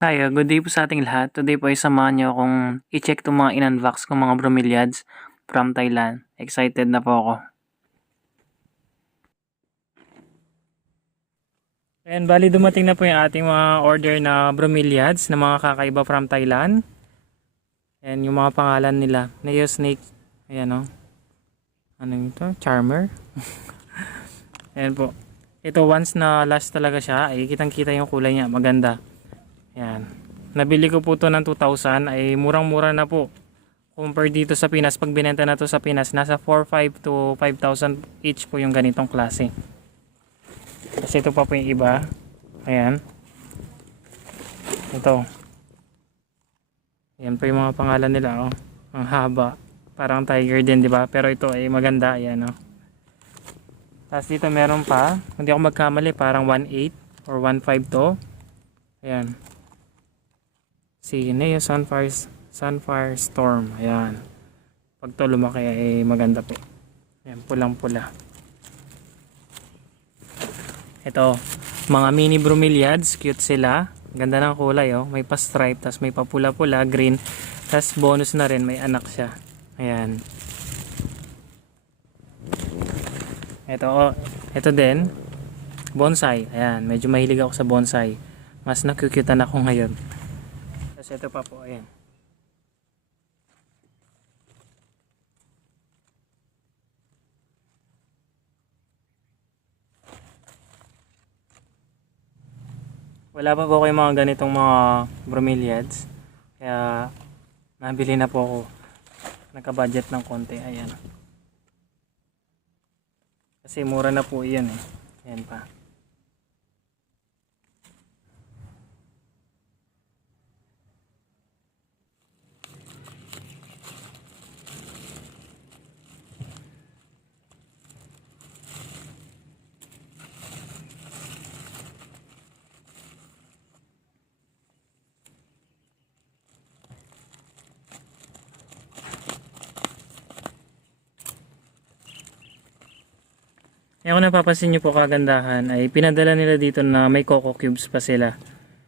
Hi, good day po sa ating lahat. Today po ay samahan niyo akong i-check itong mga in-unbox kong mga bromeliads from Thailand. Excited na po ako. And bali dumating na po yung ating mga order na bromeliads na mga kakaiba from Thailand. And yung mga pangalan nila, Neo Snake, ayan o. Ano ito? Charmer. Ayan po. Ito once na last talaga siya, ay kitang kita yung kulay niya, maganda. Ayan. Nabili ko po to ng 2,000, ay murang-mura na po. Compare dito sa Pinas, pag binenta na to sa Pinas, nasa 4,500 to 5,000 each po yung ganitong klase. Kasi ito pa po yung iba. Ayan. Ito. Ayan po yung mga pangalan nila. Oh. Ang haba. Parang tiger din, di ba? Pero ito ay maganda. Ayan. Oh. Tapos dito meron pa. Hindi ako magkamali. Parang 1.8 or 1.5 to. Ayan. Si Neo Sunfire Storm. Ayan. Pag to lumaki ay maganda po. Ayan, pulang-pula. Ito, mga mini bromeliads, cute sila. Ganda ng kulay oh. May pa-stripe, tas may pa-pula-pula, green. Tas bonus na rin, may anak siya. Ayan. Ito oh, ito din. Bonsai. Ayan, medyo mahilig ako sa bonsai. Mas nakukutan ako ngayon. Tas ito pa po, ayan. Wala pa po kayo mga ganitong mga bromeliads. Kaya nabili na po ako. Nagka-budget ng konti. Ayan. Kasi mura na po iyan eh. Ayan pa. Kaya kung napapansin nyo po kagandahan ay pinadala nila dito na may coco cubes pa sila.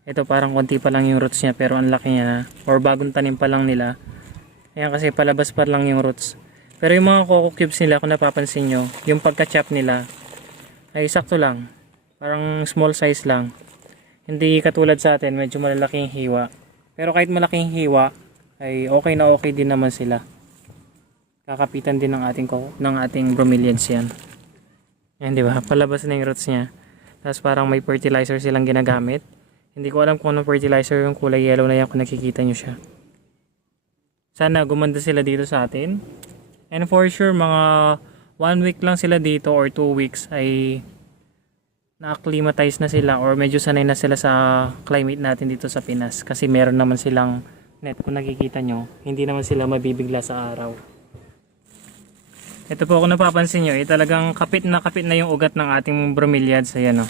Ito parang konti pa lang yung roots niya pero ang laki niya na. Or bagong tanim pa lang nila. Ayan kasi palabas pa lang yung roots. Pero yung mga coco cubes nila kung napapansin nyo, yung pagka-chop nila ay sakto lang. Parang small size lang. Hindi katulad sa atin medyo malalaking hiwa. Pero kahit malaking hiwa ay okay na okay din naman sila. Kakapitan din ng ating bromeliads yan. Yan, di ba? Palabas na yung roots niya. Tapos parang may fertilizer silang ginagamit. Hindi ko alam kung anong fertilizer, yung kulay yellow na yan kung nakikita nyo siya. Sana gumanda sila dito sa atin. And for sure, mga 1 week lang sila dito or 2 weeks ay na-acclimatize na sila or medyo sanay na sila sa climate natin dito sa Pinas. Kasi meron naman silang net kung nakikita nyo. Hindi naman sila mabibigla sa araw. Ito po kung napapansin nyo, talagang kapit na yung ugat ng ating bromeliads. Ayan o.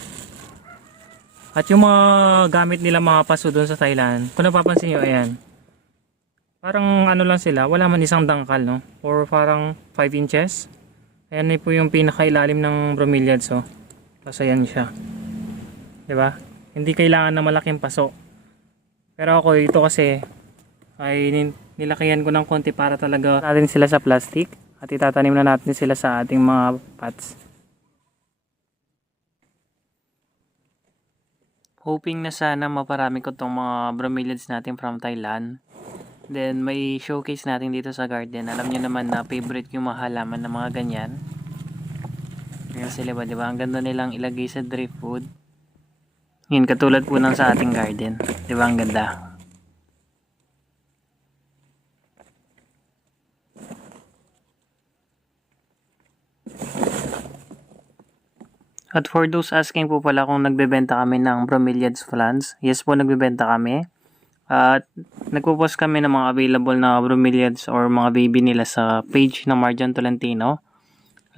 At yung mga gamit nila mga paso doon sa Thailand, kung napapansin nyo, ayan. Parang ano lang sila, wala man isang dangkal, no? Or parang 5 inches. Ayan na po yung pinakailalim ng bromeliads, oh. Tapos ayan siya. Diba? Hindi kailangan na malaking paso. Pero ako, ito kasi, ay nilakihan ko ng konti para talaga natin sila sa plastic. At itatanim na natin sila sa ating mga pots. Hoping na sana maparami ko tong mga bromeliads natin from Thailand. Then may showcase natin dito sa garden. Alam niyo naman na favorite yung mga halaman ng mga ganyan. Ayan sila ba, diba? Ang ganda nilang ilagay sa driftwood. Yun, katulad po ng sa ating garden. Diba, ang ganda. At for those asking po pala kung nagbebenta kami ng bromeliads plants, yes po, nagbebenta kami. At nagpo-post kami ng mga available na bromeliads or mga baby nila sa page ng Marjan Tolentino.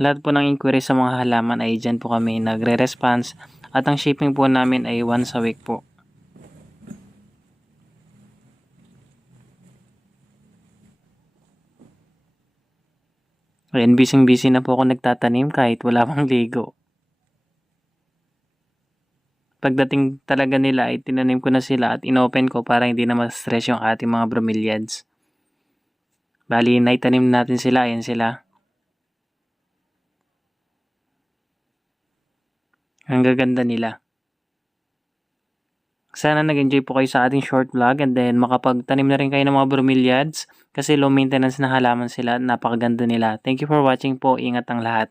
Lahat po ng inquiry sa mga halaman ay dyan po kami nagre-response at ang shipping po namin ay once a week po. Ayan, busy na po ako nagtatanim kahit wala pang ligo. pagdating talaga nila ay tinanim ko na sila at inopen ko para hindi na ma-stress yung ating mga bromeliads. Bali, naitanim natin sila. Ayan sila. Ang gaganda nila. Sana nag-enjoy po kayo sa ating short vlog and then makapagtanim na rin kayo ng mga bromeliads kasi low maintenance na halaman sila at napakaganda nila. Thank you for watching po. Ingat ang lahat.